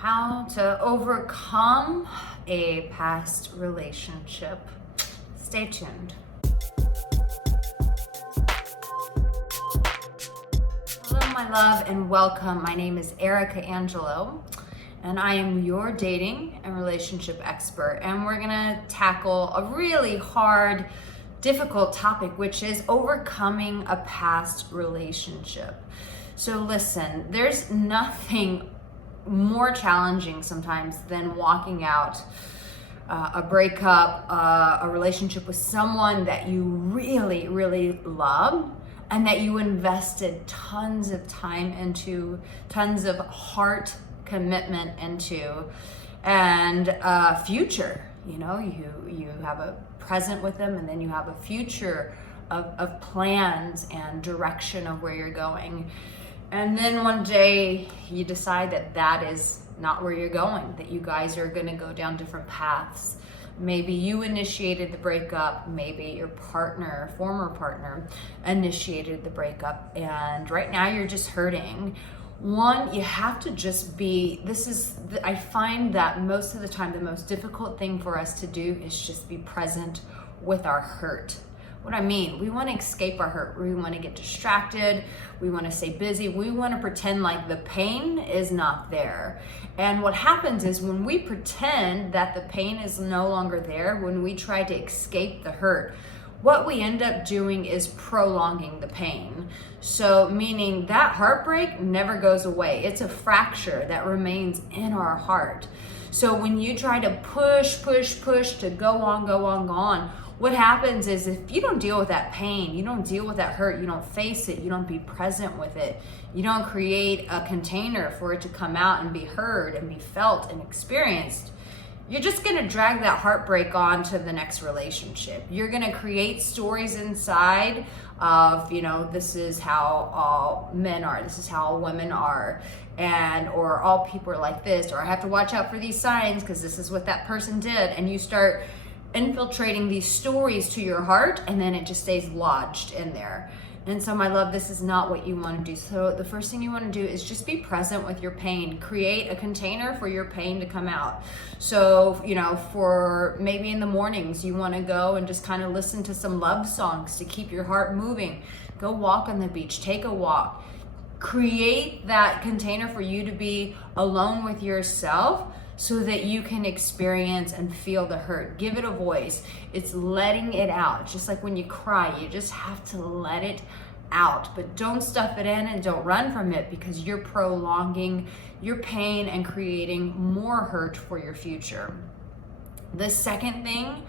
How to overcome a past relationship. Stay tuned. Hello, my love, and welcome. My name is Erica Angelo, and I am your dating and relationship expert. And we're gonna tackle a really hard, difficult topic, which is overcoming a past relationship. So listen, there's nothing more challenging sometimes than walking out a breakup, a relationship with someone that you really, really love and that you invested tons of time into, tons of heart commitment into, and future. You know, you have a present with them, and then you have a future of plans and direction of where you're going. And then one day you decide that that is not where you're going, that you guys are going to go down different paths. Maybe you initiated the breakup, maybe your partner, former partner, initiated the breakup, and right now you're just hurting. One, you have to just be, I find that most of the time the most difficult thing for us to do is just be present with our hurt. What I mean, we want to escape our hurt. We want to get distracted. We want to stay busy. We want to pretend like the pain is not there. And what happens is when we pretend that the pain is no longer there, when we try to escape the hurt, what we end up doing is prolonging the pain. So meaning that heartbreak never goes away. It's a fracture that remains in our heart. So when you try to push to go on, what happens is if you don't deal with that pain, you don't deal with that hurt, you don't face it, you don't be present with it, you don't create a container for it to come out and be heard and be felt and experienced, you're just gonna drag that heartbreak on to the next relationship. You're gonna create stories inside of, this is how all men are, this is how all women are, or all people are like this, or I have to watch out for these signs because this is what that person did, and you start infiltrating these stories to your heart, and then it just stays lodged in there. And so, my love, this is not what you want to do. So the first thing you want to do is just be present with your pain. Create a container for your pain to come out. So, for maybe in the mornings, you want to go and just kind of listen to some love songs to keep your heart moving. Go walk on the beach, take a walk. Create that container for you to be alone with yourself, so that you can experience and feel the hurt. Give it a voice. It's letting it out. It's just like when you cry, you just have to let it out. But don't stuff it in and don't run from it, because you're prolonging your pain and creating more hurt for your future. The second thing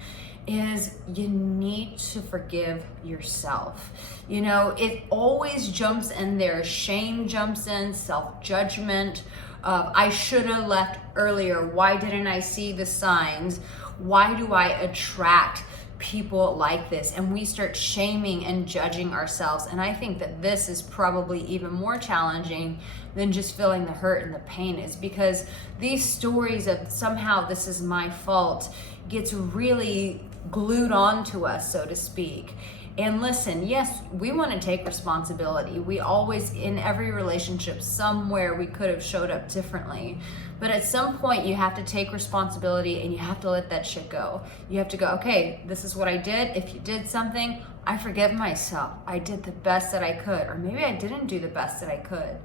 is you need to forgive yourself. It always jumps in there. Shame jumps in, self-judgment, I should have left earlier. Why didn't I see the signs? Why do I attract people like this? And we start shaming and judging ourselves. And I think that this is probably even more challenging than just feeling the hurt and the pain, is because these stories of somehow this is my fault gets really glued onto us, so to speak. And listen, yes, we want to take responsibility. We always, in every relationship, somewhere we could have showed up differently. But at some point, you have to take responsibility and you have to let that shit go. You have to go, okay, this is what I did. If you did something, I forgive myself. I did the best that I could. Or maybe I didn't do the best that I could.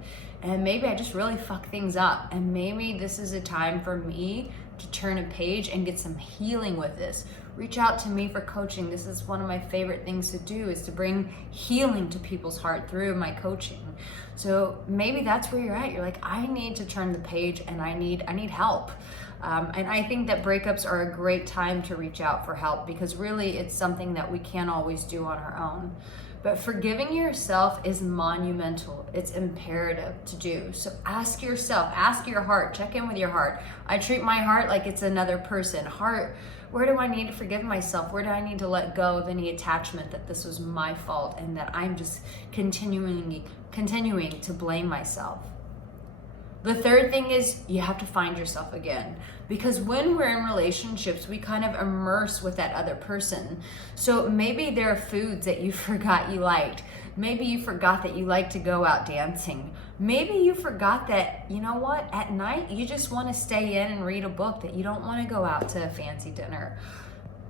And maybe I just really fucked things up. And maybe this is a time for me to turn a page and get some healing with this. Reach out to me for coaching. This is one of my favorite things to do, is to bring healing to people's heart through my coaching. So maybe that's where you're at. You're like, I need to turn the page and I need help. And I think that breakups are a great time to reach out for help, because really it's something that we can't always do on our own. But forgiving yourself is monumental. It's imperative to do. So ask yourself, ask your heart, check in with your heart. I treat my heart like it's another person. Heart, where do I need to forgive myself? Where do I need to let go of any attachment that this was my fault and that I'm just continuing to blame myself? The third thing is you have to find yourself again, because when we're in relationships, we kind of immerse with that other person. So maybe there are foods that you forgot you liked. Maybe you forgot that you like to go out dancing. Maybe you forgot that, you know what, at night you just want to stay in and read a book, that you don't want to go out to a fancy dinner.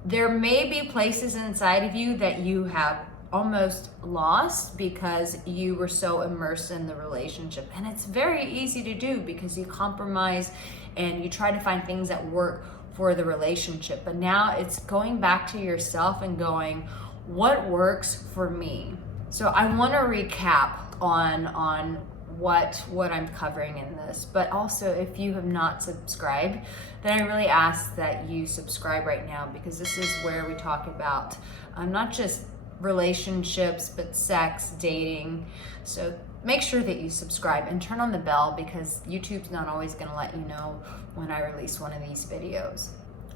There may be places inside of you that you have almost lost because you were so immersed in the relationship. And it's very easy to do because you compromise and you try to find things that work for the relationship. But now it's going back to yourself and going, what works for me? So I want to recap on what I'm covering in this, but also if you have not subscribed, then I really ask that you subscribe right now, because this is where we talk about not just relationships, but sex, dating. So make sure that you subscribe and turn on the bell, because YouTube's not always going to let you know when I release one of these videos.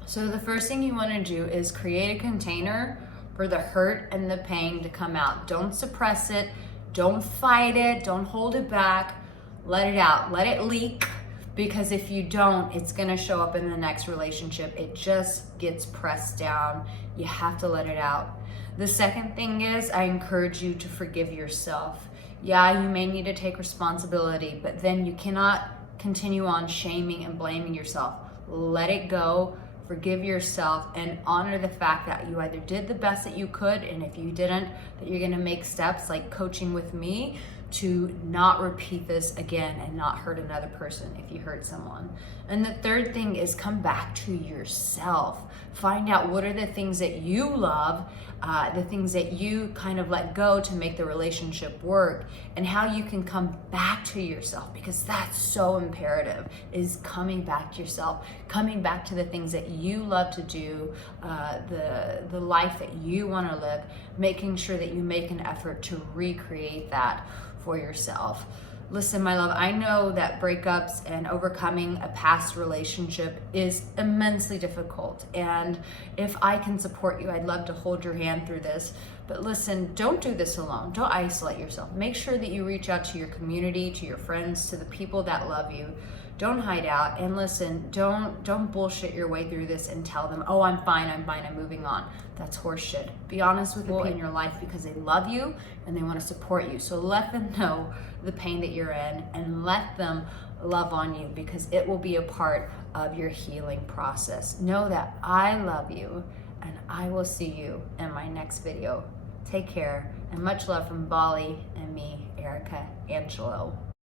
So the first thing you want to do is create a container for the hurt and the pain to come out. Don't suppress it. Don't fight it. Don't hold it back. Let it out. Let it leak, because if you don't, it's going to show up in the next relationship. It just gets pressed down. You have to let it out. The second thing is, I encourage you to forgive yourself. Yeah, you may need to take responsibility, but then you cannot continue on shaming and blaming yourself. Let it go. Forgive yourself and honor the fact that you either did the best that you could, and if you didn't, that you're going to make steps like coaching with me to not repeat this again and not hurt another person if you hurt someone. And the third thing is, come back to yourself. Find out what are the things that you love, the things that you kind of let go to make the relationship work, and how you can come back to yourself, because that's so imperative, is coming back to yourself, coming back to the things that you love to do, the life that you want to live, making sure that you make an effort to recreate that for yourself. Listen, my love, I know that breakups and overcoming a past relationship is immensely difficult. And if I can support you, I'd love to hold your hand through this. But listen, don't do this alone. Don't isolate yourself. Make sure that you reach out to your community, to your friends, to the people that love you. Don't hide out. And listen, don't bullshit your way through this and tell them, oh, I'm fine, I'm moving on. That's horseshit. Be honest with people in your life, because they love you and they want to support you. So let them know the pain that you're in, and let them love on you, because it will be a part of your healing process. Know that I love you, and I will see you in my next video. Take care, and much love from Bali and me, Erica Angelo.